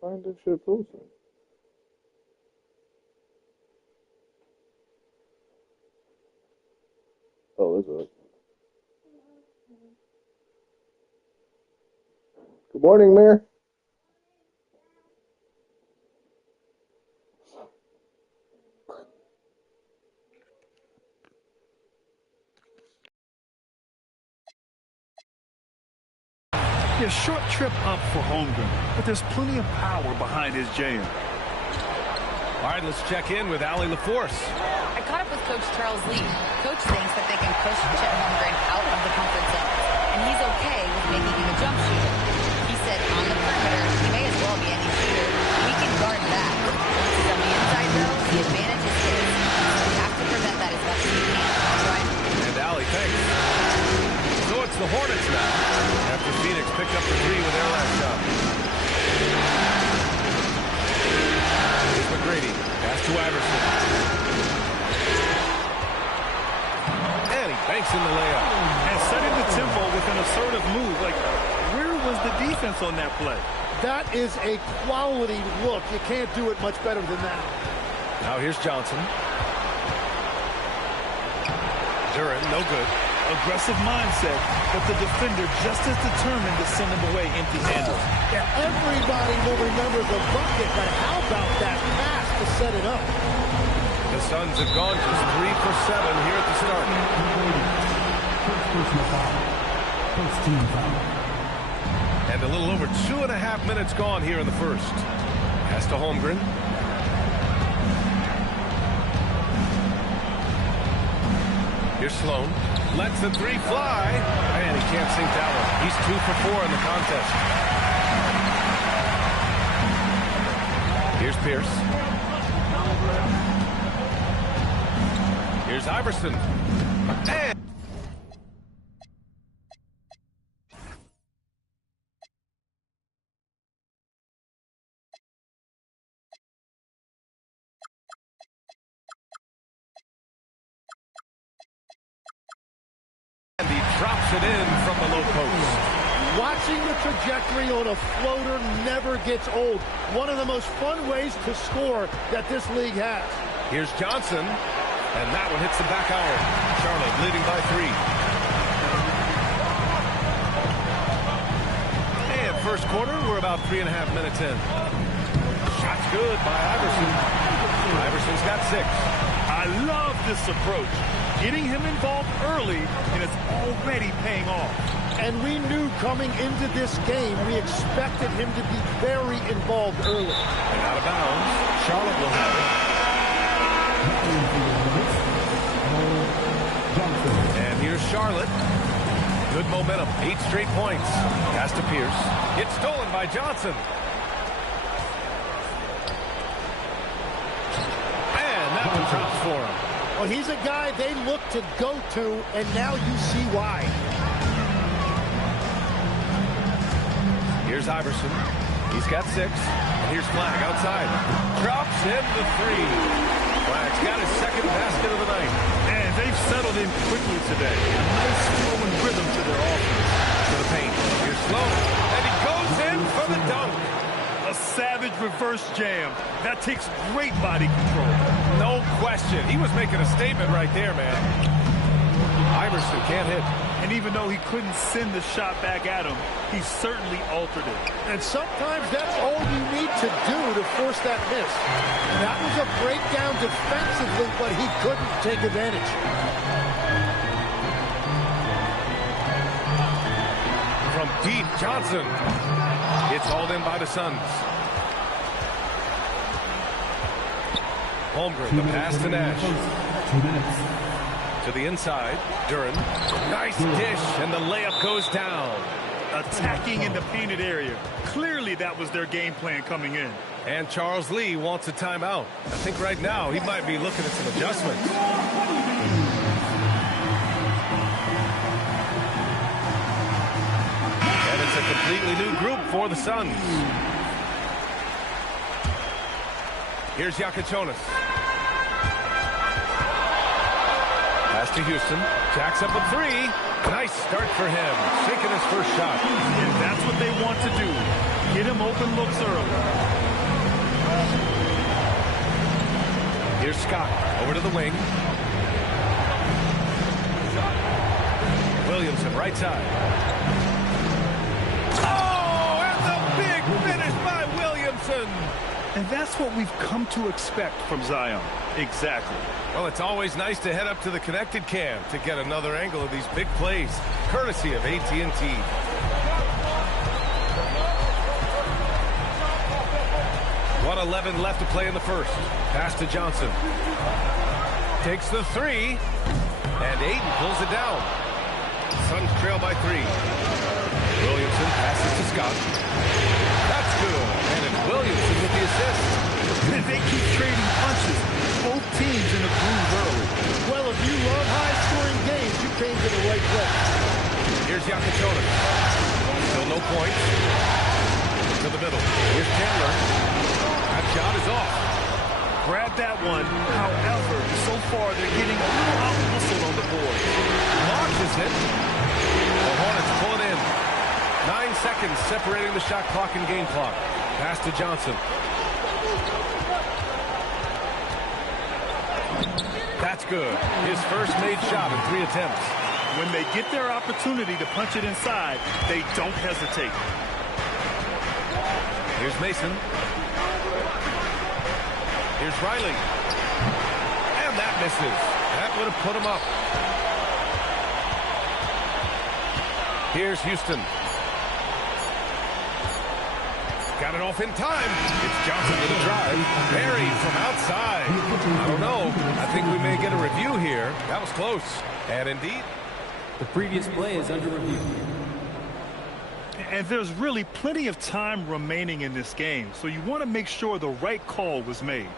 Find this shit posted. Oh, is it? Good morning, Mayor. Yeah, short trip up for Holmgren, but there's plenty of power behind his jam. All right, let's check in with Allie LaForce. I caught up with Coach Charles Lee. Coach thinks that they can push Chet Holmgren out of the comfort zone, and he's okay with making him a jump shooter. He said on the perimeter, he may as well be any shooter. He can guard that. Once he's on the inside, though, the advantage is his. So we have to prevent that as much as we can. That's right. And Allie, thanks. So it's the Hornets now, after Phoenix picked up the three with their last shot. Here's McGrady. Pass to Iverson. And he banks in the layup. And setting the tempo with an assertive move. Like, where was the defense on that play? That is a quality look. You can't do it much better than that. Now here's Johnson. Duren, no good. Aggressive mindset, but the defender just as determined to send him away empty-handed. Yeah, everybody will remember the bucket, but how about that pass to set it up? The Suns have gone just 3 for 7 here at the start. And a little over 2.5 minutes gone here in the first. Pass to Holmgren. Here's Sloan. Lets the three fly. And he can't sink that one. He's 2 for 4 in the contest. Here's Pierce. Here's Iverson. And he drops it in from the low post. Watching the trajectory on a floater never gets old. One of the most fun ways to score that this league has. Here's Johnson, and that one hits the back iron. Charlotte leading by 3. And first quarter, we're about 3.5 minutes in. Shot's good by Iverson. Iverson's got 6. I love this approach. Getting him involved early, and it's already paying off. And we knew coming into this game, we expected him to be very involved early. And out of bounds, Charlotte will have it. And here's Charlotte. Good momentum, 8 straight points. Pass to Pierce. It's stolen by Johnson. And that one drops for him. Well, he's a guy they look to go to, and now you see why. Here's Iverson. He's got 6. And here's Flagg outside. Drops in the 3. Flagg's got his second basket of the night. And they've settled in quickly today. Nice flow and rhythm to their offense. To the paint. Here's Sloan. And he goes in for the dunk. A savage reverse jam. That takes great body control. No question. He was making a statement right there, man. Iverson can't hit. And even though he couldn't send the shot back at him, he certainly altered it. And sometimes that's all you need to do to force that miss. That was a breakdown defensively, but he couldn't take advantage. From deep, Johnson. It's hauled in by the Suns. Holmgren, the pass to Nash. 2 minutes. To the inside, Duren. Nice dish, and the layup goes down. Attacking in the painted area. Clearly that was their game plan coming in. And Charles Lee wants a timeout. I think right now he might be looking at some adjustments. And it's a completely new group for the Suns. Here's Yakichonis. Pass Pass to Houston. Jacks up a three. Nice start for him. Sinking his first shot. And that's what they want to do. Get him open looks early. Here's Scott. Over to the wing. Williamson, right side. Oh, and the big finish by Williamson. And that's what we've come to expect from Zion. Exactly. Well, it's always nice to head up to the connected cam to get another angle of these big plays, courtesy of AT&T. .11 left to play in the first. Pass to Johnson. Takes the three, and Aiden pulls it down. Suns trail by 3. Williamson passes to Scott. That's good, and it's Williamson with the assist. They keep trading punches. Both teams in a groove early. Well, if you love high-scoring games, you came to the right place. Here's Yakachona. Still no points. To the middle. Here's Chandler. That shot is off. Grab that one. However, so far they're getting a little out-hustled on the board. Launches it. The Hornets pull it in. 9 seconds separating the shot clock and game clock. Pass to Johnson. That's good. His first made shot in 3 attempts. When they get their opportunity to punch it inside, they don't hesitate. Here's Mason. Here's Riley. And that misses. That would have put him up. Here's Houston. Got it off in time. It's Johnson with a drive. Buried from outside. I don't know. I think we may get a review here. That was close. And indeed, the previous play is under review. And there's really plenty of time remaining in this game, so you want to make sure the right call was made.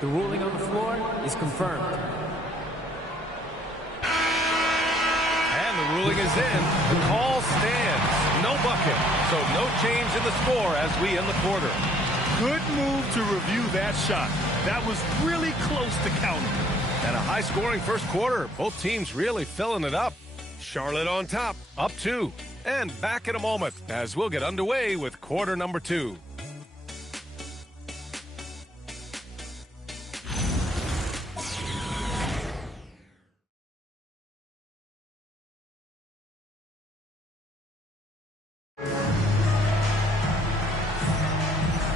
The ruling on the floor is confirmed. And the ruling is in. The call stands. No bucket. So no change in the score as we end the quarter. Good move to review that shot. That was really close to counting. And a high-scoring first quarter. Both teams really filling it up. Charlotte on top, up 2. And back in a moment as we'll get underway with quarter number 2.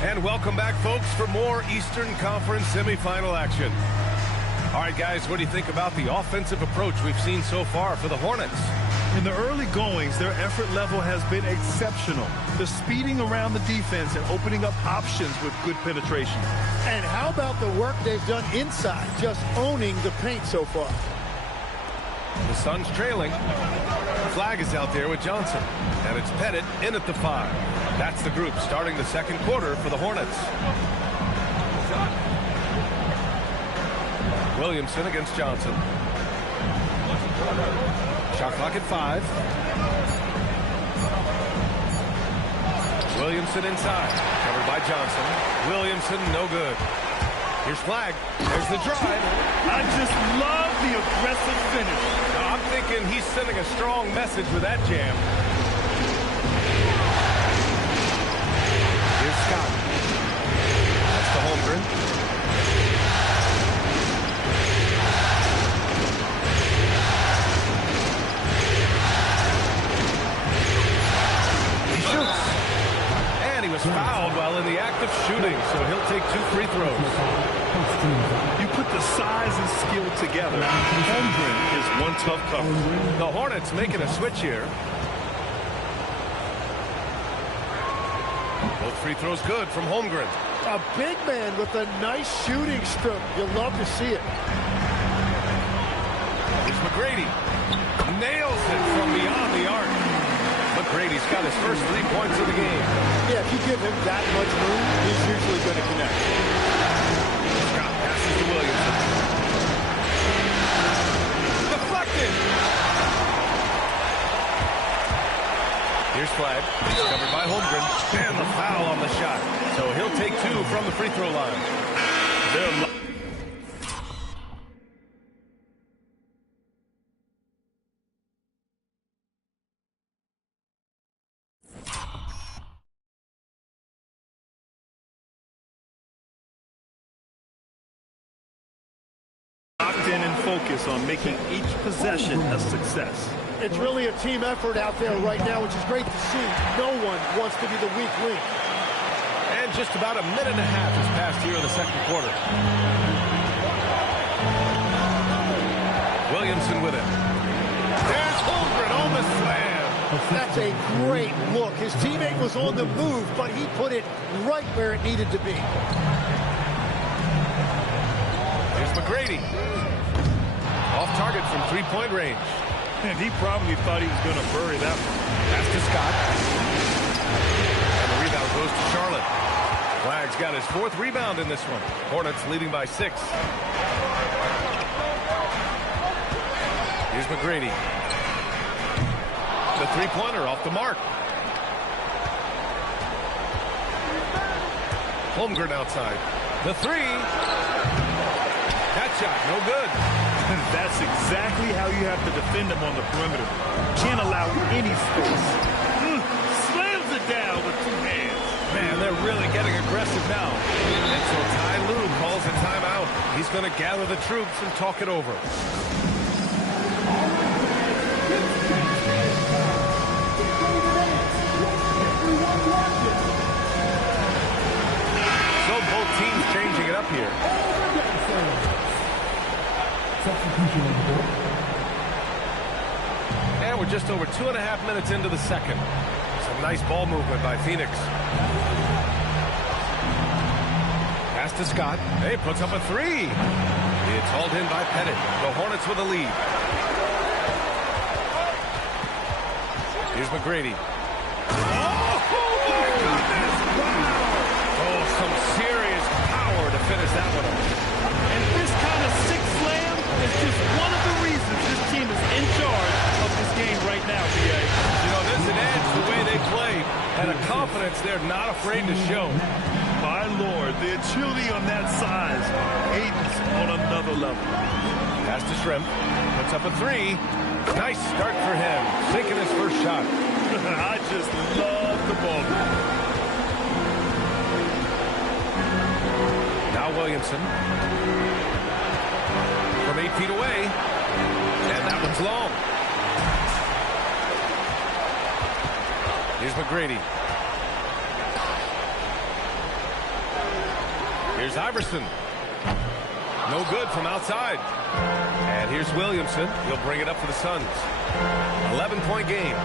And welcome back, folks, for more Eastern Conference semifinal action. All right, guys, what do you think about the offensive approach we've seen so far for the Hornets? In the early goings, their effort level has been exceptional. They're speeding around the defense and opening up options with good penetration. And how about the work they've done inside, just owning the paint so far? The Suns trailing. Flag is out there with Johnson. And it's Pettit in at the 5. That's the group starting the second quarter for the Hornets. Williamson against Johnson. Shot clock at 5. Williamson inside. Covered by Johnson. Williamson, no good. Here's Flag. There's the drive. I just love the aggressive finish. Now, I'm thinking he's sending a strong message with that jam. Here's Scott. That's the Holmgren. He shoots. And he was fouled while in the act of shooting, so he'll take 2 free throws. You put the size and skill together. Holmgren is one tough cover. The Hornets making a switch here. Both free throws good from Holmgren. A big man with a nice shooting stroke. You'll love to see it. Here's McGrady. Nails it from beyond the arc. McGrady's got his first 3 points of the game. Yeah, if you give him that much room, he's usually going to connect. Scott passes to Williamson. Deflected. Here's Here's flag. He's covered by Holmgren. And the foul on the shot. So he'll take 2 from the free throw line. They're locked in and focused on making each possession a success. It's really a team effort out there right now, which is great to see. No one wants to be the weak link. And just about a minute and a half has passed here in the second quarter. Williamson with it. There's Holmgren on the slam. That's a great look. His teammate was on the move, but he put it right where it needed to be. Here's McGrady. Off target from three-point range. And he probably thought he was going to bury that one. Pass to Scott. And the rebound goes to Charlotte. Flag's got his 4th rebound in this one. Hornets leading by 6. Here's McGrady. The three-pointer off the mark. Holmgren outside. The 3. That shot, no good. That's exactly how you have to defend him on the perimeter. Can't allow any space. Slams it down with 2 hands. Man, they're really getting aggressive now. And so Ty Lue calls a timeout. He's going to gather the troops and talk it over. So both teams changing it up here. And we're just over 2.5 minutes into the second. Some nice ball movement by Phoenix. Pass to Scott. Hey, puts up a 3. It's hauled in by Pettit. The Hornets with a lead. Here's McGrady. Oh, my goodness! Wow! Oh, some serious power to finish that one up. And this kind of sick slam is just one of the reasons this team is in charge of this game right now, BA. You know, there's an edge the way they played and a confidence they're not afraid to show. My Lord, the agility on that size. Aiden's on another level. Pass to Shrimp. Puts up a 3. Nice start for him. Sinking his first shot. I just love the ball. Now Williamson. From 8 feet away. And that one's long. Here's McGrady. Here's Iverson. No good from outside. And here's Williamson. He'll bring it up for the Suns. 11-point game.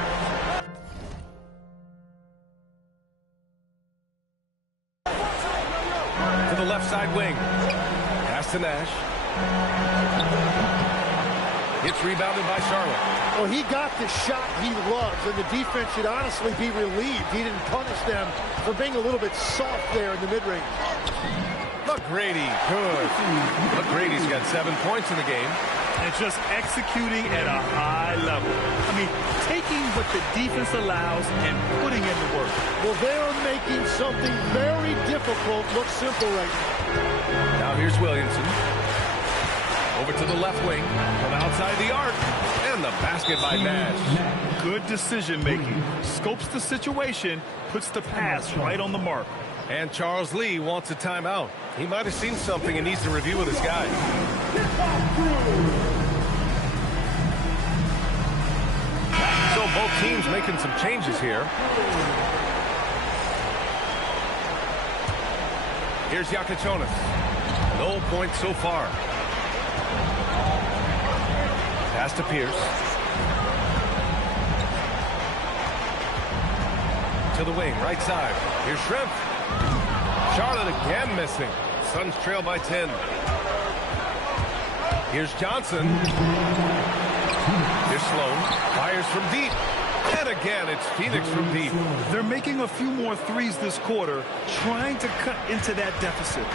To the left side wing. Pass to Nash. It's rebounded by Charlotte. Well, he got the shot he loves, and the defense should honestly be relieved. He didn't punish them for being a little bit soft there in the mid-range. McGrady, good. McGrady's got 7 points in the game. And just executing at a high level. I mean, taking what the defense allows and putting in the work. Well, they're making something very difficult look simple right now. Now here's Williamson. Over to the left wing. From outside the arc. And the basket by Nash. Good decision making. Scopes the situation, puts the pass right on the mark. And Charles Lee wants a timeout. He might have seen something and needs to review with his guys. So both teams making some changes here. Here's Yakichonis. No points so far. Pass to Pierce. To the wing, right side. Here's Shrimp. Charlotte again missing. Suns trail by 10. Here's Johnson. Here's Sloan. Fires from deep. And again, it's Phoenix from deep. They're making a few more threes this quarter, trying to cut into that deficit.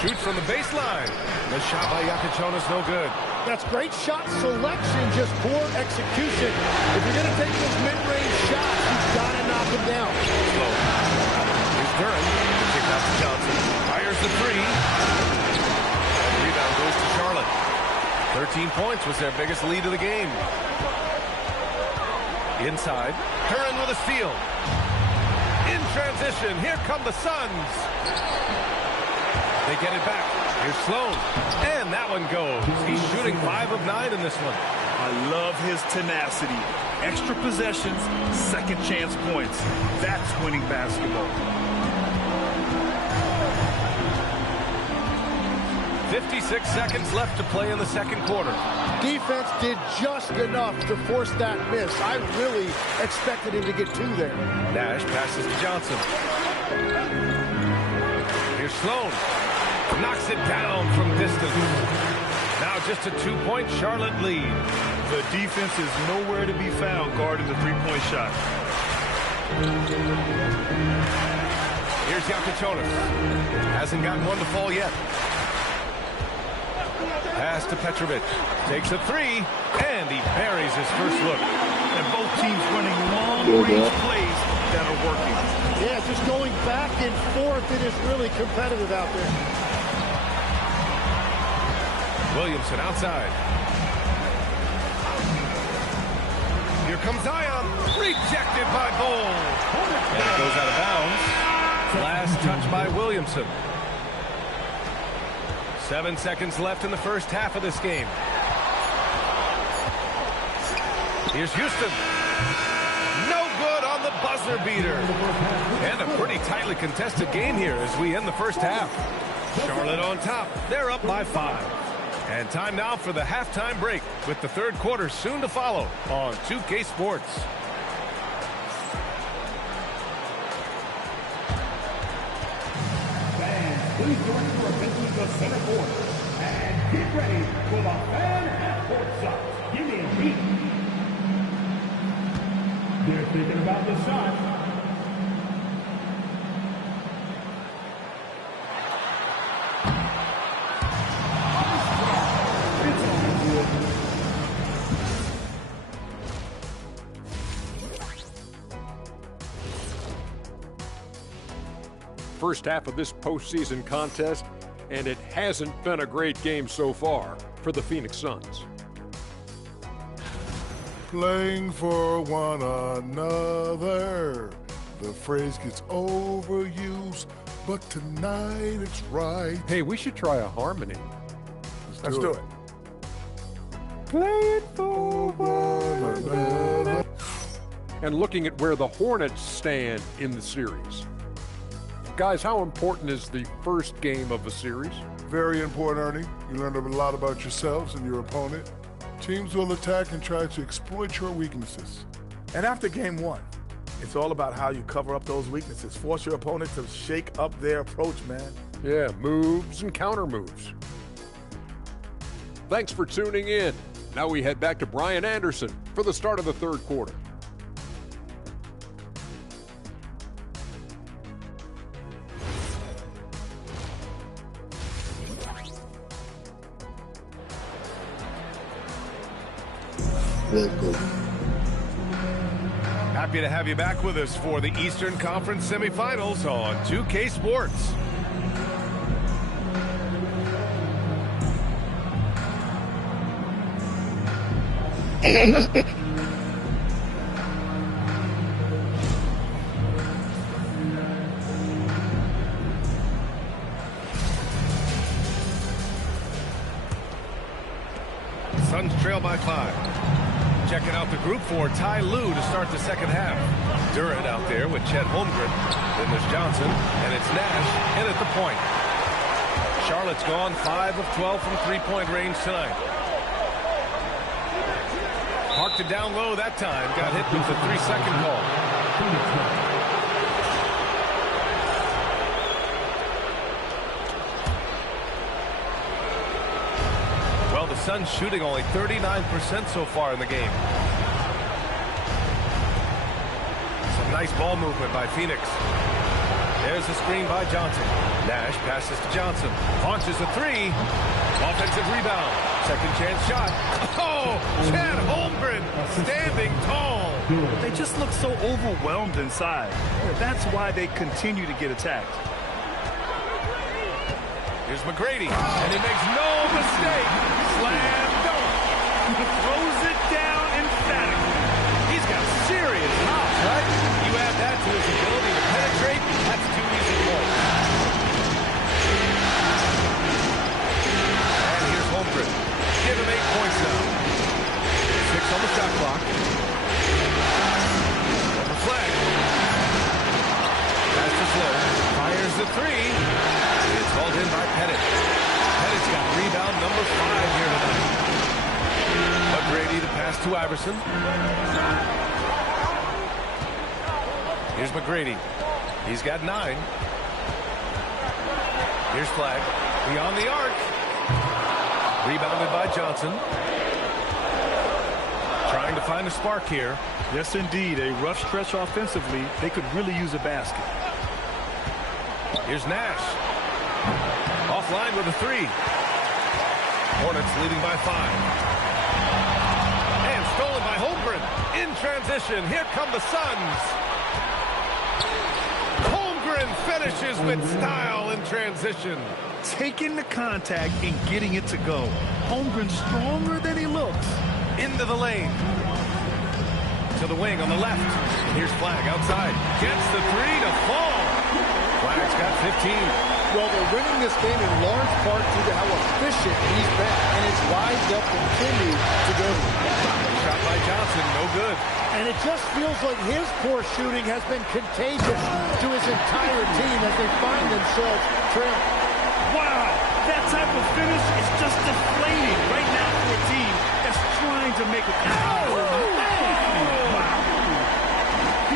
Shoots from the baseline. The shot by Yakichonis, no good. That's great shot selection, just poor execution. If you're going to take those mid-range shots, you've got to knock them down. Slow. Here's Duren. Kick out to Johnson. Fires the three. And rebound goes to Charlotte. 13 points was their biggest lead of the game. Inside. Duren with a steal. In transition. Here come the Suns. They get it back. Here's Sloan. And that one goes. He's shooting 5 of 9 in this one. I love his tenacity. Extra possessions, second chance points. That's winning basketball. 56 seconds left to play in the second quarter. Defense did just enough to force that miss. I really expected him to get 2 there. Nash passes to Johnson. Here's Sloan. Knocks it down from distance. Now just a 2-point Charlotte lead. The defense is nowhere to be found guarding the three-point shot. Here's Yakatonis. Hasn't gotten one to fall yet. Pass to Petrovic. Takes a 3, and he buries his first look. And both teams running long-range plays that are working. Yeah, just going back and forth. It is really competitive out there. Williamson outside. Here comes Zion. Rejected by Bull. And it goes out of bounds. Last touch by Williamson. 7 seconds left in the first half of this game. Here's Houston. No good on the buzzer beater. And a pretty tightly contested game here as we end the first half. Charlotte on top. They're up by 5. And time now for the halftime break with the third quarter soon to follow on 2K Sports. Fans, please join your attention to center court and get ready for the fan half-court shot. Give me a beat. They're thinking about the shot. First half of this postseason contest, and it hasn't been a great game so far for the Phoenix Suns. Playing for one another. The phrase gets overused, but tonight it's right. Hey, we should try a harmony. Let's do it. Play it for one another. And looking at where the Hornets stand in the series. Guys, how important is the first game of a series? Very important, Ernie. You learn a lot about yourselves and your opponent. Teams will attack and try to exploit your weaknesses. And after game 1, it's all about how you cover up those weaknesses. Force your opponent to shake up their approach, man. Yeah, moves and counter moves. Thanks for tuning in. Now we head back to Brian Anderson for the start of the third quarter. Happy to have you back with us for the Eastern Conference semifinals on 2K Sports. Suns trail by 5. Checking out the group for Ty Lue to start the second half. Duren out there with Chet Holmgren. Then there's Johnson, and it's Nash in at the point. Charlotte's gone 5 of 12 from three-point range tonight. Parked it down low that time. Got hit with the 3-second call. Well, the Suns shooting only 39% so far in the game. Some nice ball movement by Phoenix. There's the screen by Johnson. Nash passes to Johnson. Launches a 3. Offensive rebound. Second chance shot. Oh, Chet Holmgren standing tall. They just look so overwhelmed inside. That's why they continue to get attacked. Here's McGrady, and he makes no mistake. Slam dunk. He throws it down emphatically. He's got serious hops, right? You add that to his ability to penetrate, that's 2 easy points. And here's Holmgren. Give him 8 points now. 6 on the shot clock. Over flag. Pass to Slow. Fires the 3. It's hauled in by Pettit. Pettit's got rebound number 5 here tonight. McGrady to pass to Iverson. Here's McGrady. He's got 9. Here's Flag. Beyond the arc. Rebounded by Johnson. Trying to find a spark here. Yes, indeed. A rough stretch offensively. They could really use a basket. Here's Nash. Offline with a 3. Hornets leading by 5. And stolen by Holmgren. In transition. Here come the Suns. Holmgren finishes with style in transition. Taking the contact and getting it to go. Holmgren stronger than he looks. Into the lane. To the wing on the left. Here's Flag outside. Gets the 3 to fall. Flag's got 15. Well, they're winning this game in large part due to how efficient he's been, and it's why they'll continue to go. Shot by Johnson, no good. And it just feels like his poor shooting has been contagious to his entire team as they find themselves trailing. Wow, that type of finish is just deflating right now for a team that's trying to make it. Oh, man! Wow.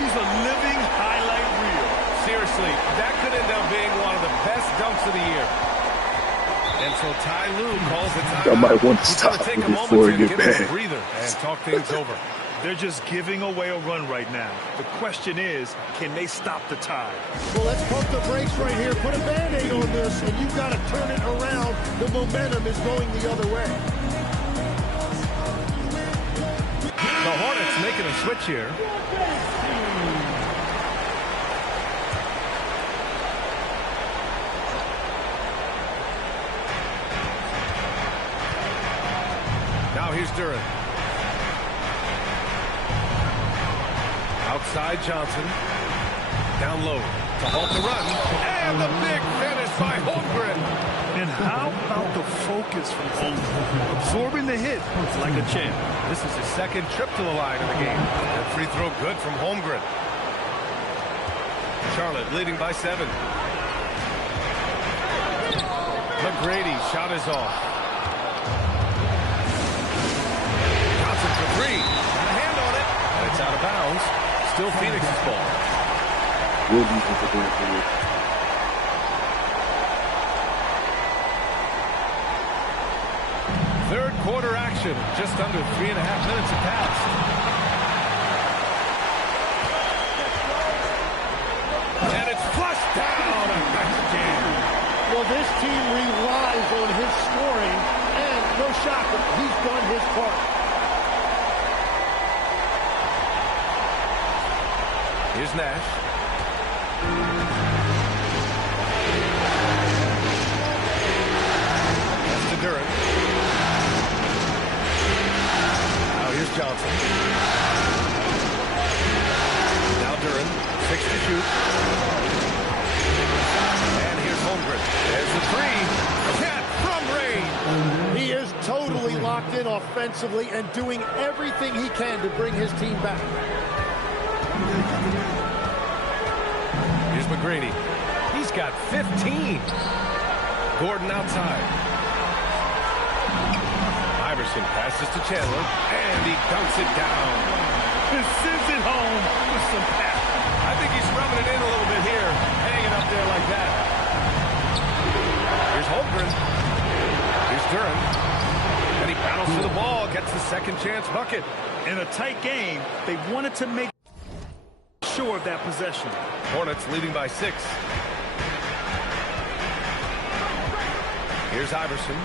He's a living highlight reel. Seriously, that could end up being one of the best dunks of the year. And so Ty Lue calls it time. I might want to stop before it get bad. Breather and talk things over. They're just giving away a run right now. The question is, can they stop the tide? Well, let's pump the brakes right here. Put a Band-Aid on this, and you've got to turn it around. The momentum is going the other way. The Hornets making a switch here. Now here's Duren. Outside Johnson. Down low to halt the run. And the big finish by Holmgren. And how about the focus from Holmgren? Absorbing the hit like a champ. This is his second trip to the line of the game. That free throw good from Holmgren. Charlotte leading by 7. McGrady shot is off. Johnson for 3. Got a hand on it. And it's out of bounds. Still Phoenix's ball. Third quarter action. Just under 3.5 minutes have passed. And it's flushed down. Well, this team relies on his scoring, and no shocker, he's done his part. Here's Nash. That's to Duren. Now here's Johnson. Now Duren. 6 to shoot. And here's Holmgren. There's the 3. Chet from range. He is totally locked in offensively and doing everything he can to bring his team back. Here's McGrady. He's got 15. Gordon outside. Iverson passes to Chandler, and he dunks it down. And sends it home with some passion. I think he's rubbing it in a little bit here, hanging up there like that. Here's Holmgren. Here's Duren. And he battles for the ball, gets the second chance bucket. In a tight game, they wanted to make sure of that possession. Hornets leading by 6. Here's Iverson.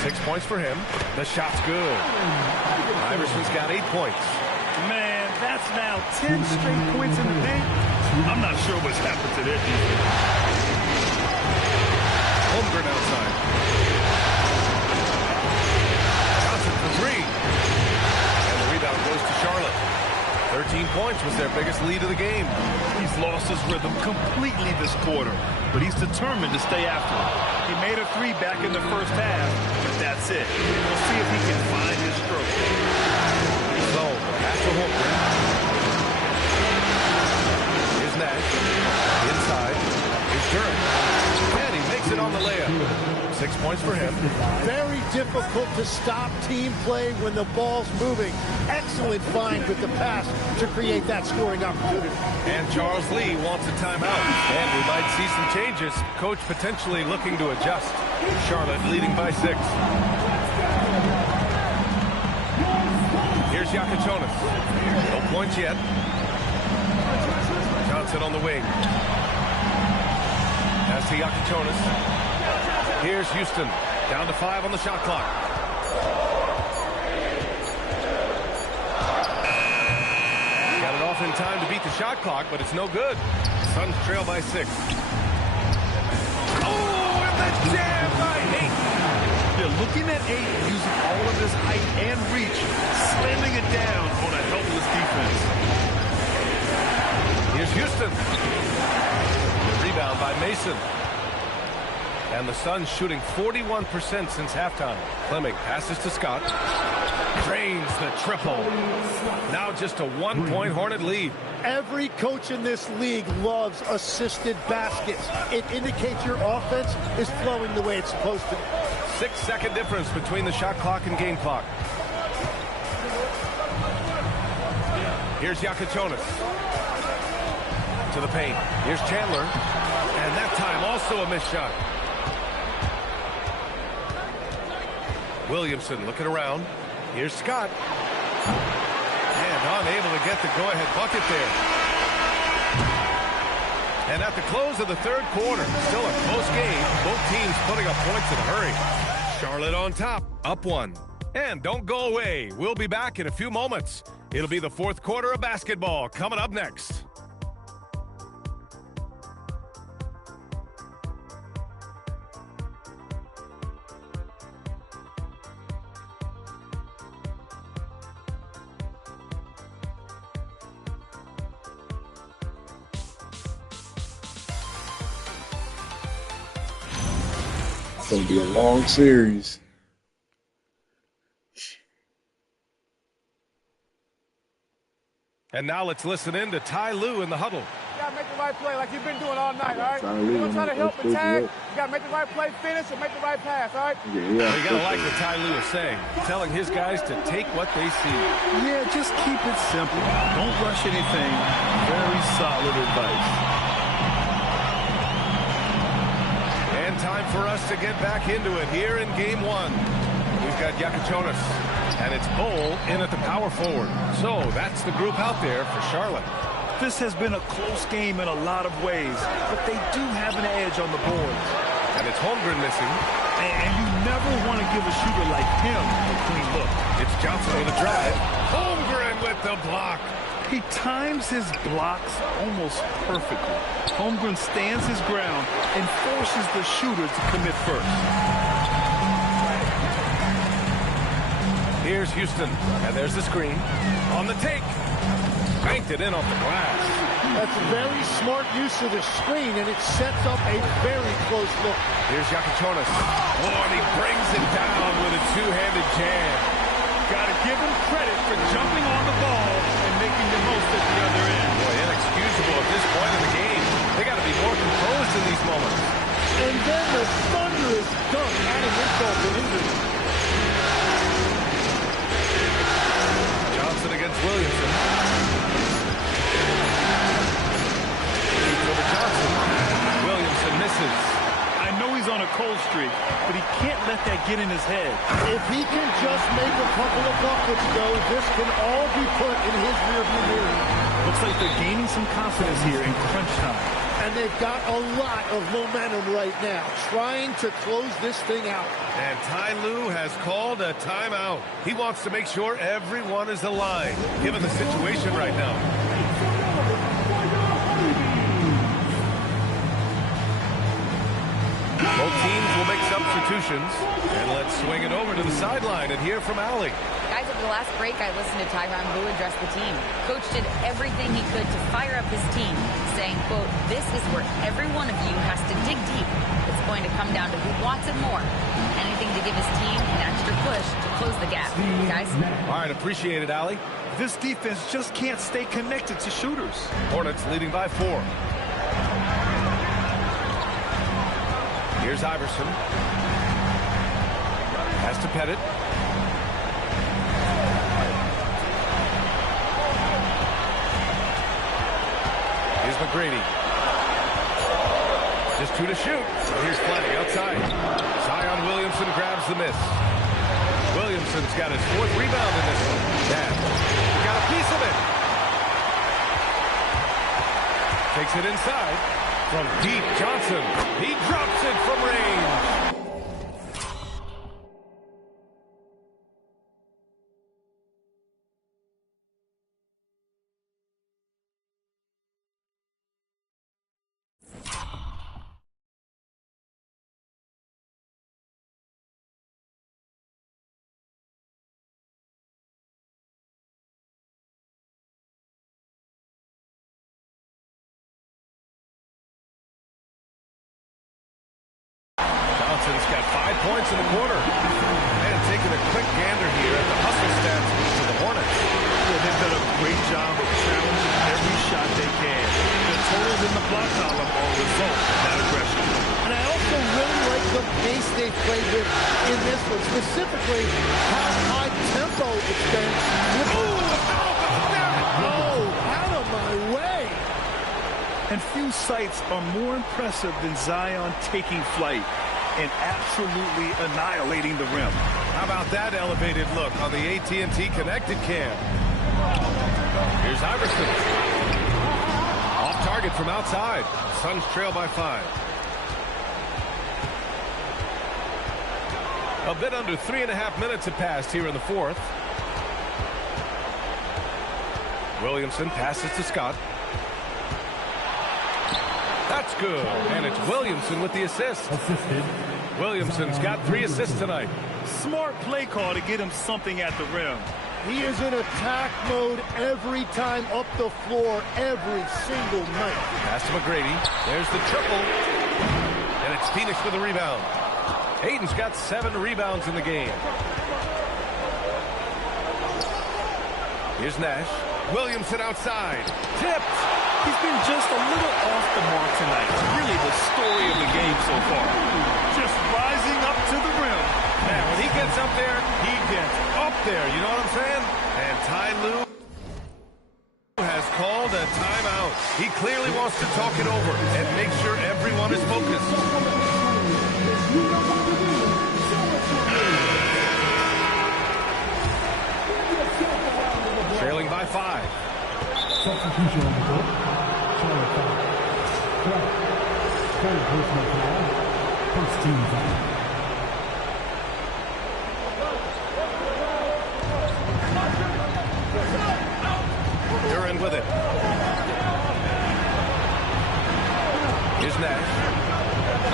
6 points for him. The shot's good. Iverson's got 8 points. Man, that's now 10 straight points in the paint. I'm not sure what's happened to their defense. Holmgren outside. Johnson for 3. And the rebound goes to Charlotte. 13 points was their biggest lead of the game. He's lost his rhythm completely this quarter, but he's determined to stay after it. He made a 3 back in the first half, but that's it. We'll see if he can find his stroke. So, the pass to Holmgren. Here's Nash. Inside. Here's Duren. And he makes it on the layup. 6 points for him. Very difficult to stop team play when the ball's moving. Excellent find with the pass to create that scoring opportunity. And Charles Lee wants a timeout. And we might see some changes. Coach potentially looking to adjust. Charlotte leading by 6. Here's Yakichonis. No points yet. Johnson on the wing. Pass to Yakichonis. Here's Houston. Down to 5 on the shot clock. Got it off in time to beat the shot clock, but it's no good. Suns trail by 6. Oh, and the jam by 8. They're looking at 8, using all of his height and reach, slamming it down on a helpless defense. Here's Houston. The rebound by Mason. And the Suns shooting 41% since halftime. Fleming passes to Scott. Drains the triple. Now just a 1-point Hornet lead. Every coach in this league loves assisted baskets. It indicates your offense is flowing the way it's supposed to. 6-second difference between the shot clock and game clock. Here's Yakichonis. To the paint. Here's Chandler. And that time also a missed shot. Williamson looking around. Here's Scott. And unable to get the go-ahead bucket there. And at the close of the third quarter, still a close game. Both teams putting up points in a hurry. Charlotte on top, up 1. And don't go away. We'll be back in a few moments. It'll be the fourth quarter of basketball coming up next. It's going to be a long series. And now let's listen in to Ty Lue in the huddle. You got to make the right play like you've been doing all night, all right? You're going to try to help the tag. You got to make the right play, finish, and make the right pass, all right? You got to like what Ty Lue is saying, telling his guys to take what they see. Yeah, just keep it simple. Don't rush anything. Very solid advice. And time for us to get back into it here in Game 1. We've got Yakichonis, and it's Bull in at the power forward. So that's the group out there for Charlotte. This has been a close game in a lot of ways, but they do have an edge on the boards. And it's Holmgren missing. And you never want to give a shooter like him a clean look. It's Johnson with a drive. Holmgren with the block. He times his blocks almost perfectly. Holmgren stands his ground and forces the shooter to commit first. Here's Houston, and there's the screen. On the take. Banked it in off the glass. That's a very smart use of the screen, and it sets up a very close look. Here's Yakichonis. Oh, and he brings it down with a two-handed jam. Got to give him credit for jumping on the ball and making the most at the other end. Boy, inexcusable at this point in the game. They got to be more composed in these moments. And then the thunderous dunk adding insult to injury. Johnson against Williamson. Shoots over Johnson. Williamson misses. I know he's on a cold streak, but he can't let that get in his head. If he can just make a couple of buckets, though, this can all be put in his rearview mirror. Looks like they're gaining some confidence here in crunch time. And they've got a lot of momentum right now, trying to close this thing out. And Ty Lue has called a timeout. He wants to make sure everyone is aligned, given the situation right now. Both teams will make substitutions. And let's swing it over to the sideline and hear from Allie. Guys, over the last break, I listened to Tyronn Lue address the team. Coach did everything he could to fire up his team, saying, quote, "This is where every one of you has to dig deep. It's going to come down to who wants it more. Anything to give his team an extra push to close the gap." Guys? All right, appreciate it, Allie. This defense just can't stay connected to shooters. Hornets leading by 4. Here's Iverson. Pass to Pettit. Here's McGrady. Just 2 to shoot. Here's plenty outside. Zion Williamson grabs the miss. Williamson's got his 4th rebound in this one. Nash got a piece of it. Takes it inside. From deep, Johnson. He drops it from range. Johnson's got 5 points in the quarter. And taking a quick gander here at the hustle stats to the Hornets. Yeah, they've done a great job of challenging every shot they can. The totals in the block column are a result of that aggression. And I also really like the pace they've played with in this one, specifically how high tempo it's been. Oh, out of my way. And few sights are more impressive than Zion taking flight and absolutely annihilating the rim. How about that elevated look on the AT&T Connected Cam? Here's Iverson. Off target from outside. Suns trail by 5. A bit under 3.5 minutes have passed here in the 4th. Williamson passes to Scott. That's good. And it's Williamson with the assist. Williamson's got 3 assists tonight. Smart play call to get him something at the rim. He is in attack mode every time up the floor, every single night. Pass to McGrady. There's the triple. And it's Phoenix with a rebound. Aiden's got 7 rebounds in the game. Here's Nash. Williamson outside. Tipped. He's been just a little off the mark tonight. Really the story of the game so far. Just rising up to the rim. Man, when he gets up there, he gets up there. You know what I'm saying? And Ty Lue has called a timeout. He clearly wants to talk it over and make sure everyone is focused. Trailing by 5. Substitution on the court. Charlotte foul. Third personal foul. First team foul. Duren with it. Here's Nash.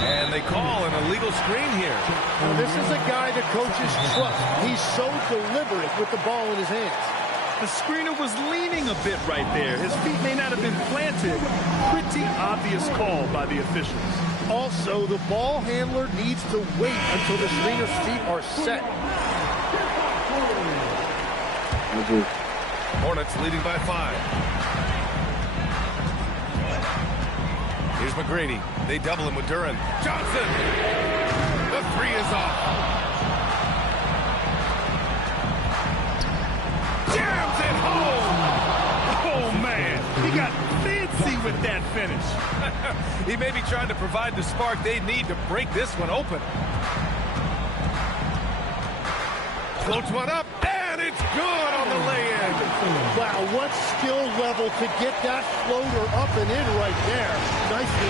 And they call an illegal screen here. Now, this is a guy the coaches trust. He's so deliberate with the ball in his hands. The screener was leaning a bit right there. His feet may not have been planted. Pretty obvious call by the officials. Also, the ball handler needs to wait until the screener's feet are set. Hornets leading by 5. Here's McGrady. They double him with Duren. Johnson! The 3 is off. Jams it home! Oh, man. He got fancy with that finish. He may be trying to provide the spark they need to break this one open. Floats one up, and it's good on the lay-in. Wow, what skill level to get that floater up and in right there. Nicely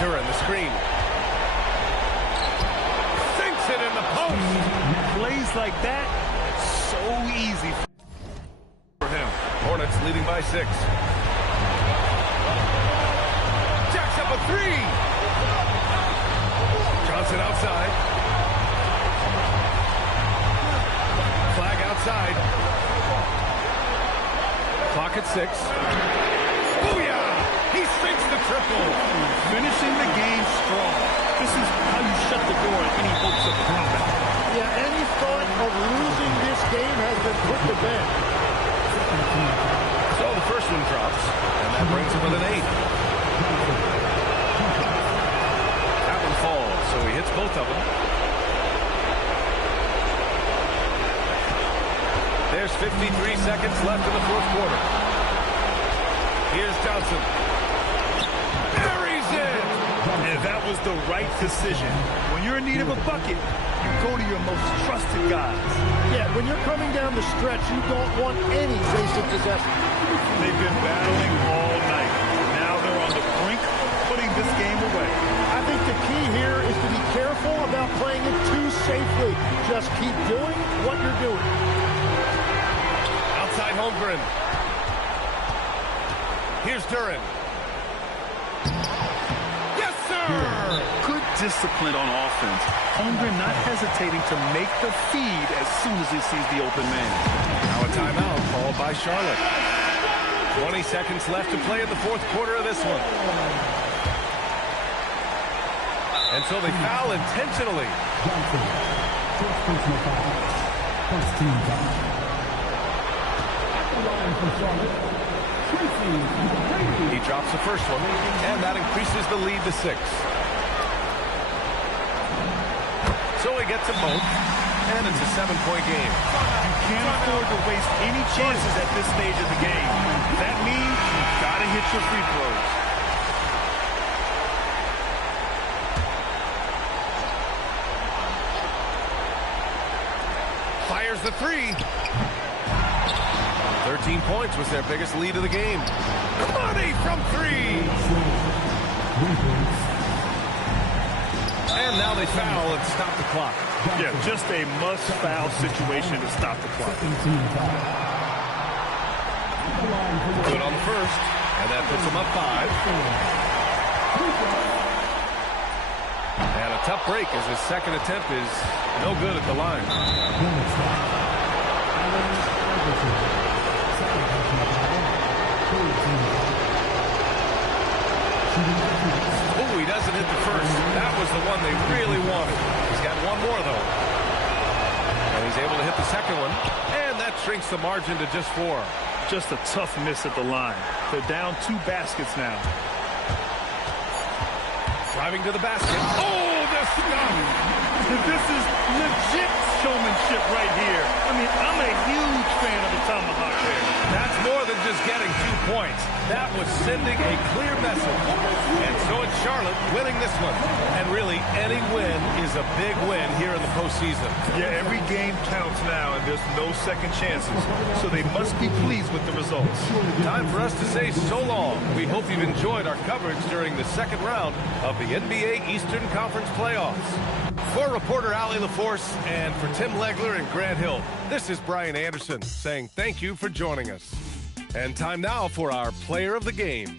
Duren, the screen. Sinks it in the post. Plays like that, so easy For him. Hornets leading by 6. Jacks up a 3. Johnson outside. Flag outside. Clock at 6. Booyah! He sinks the triple. finishing the game strong. This is how you shut the door on any hopes of comeback. Yeah, any thought of losing this game has been put to bed. So the first one drops, and that brings him with an 8. That one falls, so he hits both of them. There's 53 seconds left in the fourth quarter. Here's Johnson. Buries it! And that was the right decision. When you're in need of a bucket, you go to your most trusted guys. Yeah, when you're coming down the stretch, you don't want any basic possession. They've been battling all night. Now they're on the brink of putting this game away. I think the key here is to be careful about playing it too safely. Just keep doing what you're doing. Outside Holmgren. Here's Duren. Yes, sir! Good discipline on offense. Holmgren not hesitating to make the feed as soon as he sees the open man. Now a timeout called by Charlotte. 20 seconds left to play in the fourth quarter of this one. And so they foul intentionally. He drops the first one, and that increases the lead to 6. So he gets them both, and it's a 7-point game. You can't afford to waste any chances at this stage of the game. That means you've got to hit your free throws. Fires the 3. 13 points was their biggest lead of the game. Money from 3. And now they foul and stop the clock. Yeah, just a must-foul situation to stop the clock. Good on the first, and that puts them up 5. And a tough break as his second attempt is no good at the line. Oh, he doesn't hit the first. That was the one they really wanted. He's got one more, though. And he's able to hit the second one. And that shrinks the margin to just 4. Just a tough miss at the line. They're down 2 baskets now. Driving to the basket. Oh, the stop! This is legit showmanship right here. I mean, I'm a huge fan of the tomahawk there. That's more than just getting 2 points. That was sending a clear message. And so it's Charlotte winning this one. And really, any win is a big win here in the postseason. Yeah, every game counts now, and there's no second chances. So they must be pleased with the results. Time for us to say so long. We hope you've enjoyed our coverage during the second round of the NBA Eastern Conference playoffs. For reporter Allie LaForce and for Tim Legler and Grant Hill, this is Brian Anderson saying thank you for joining us. And time now for our player of the game.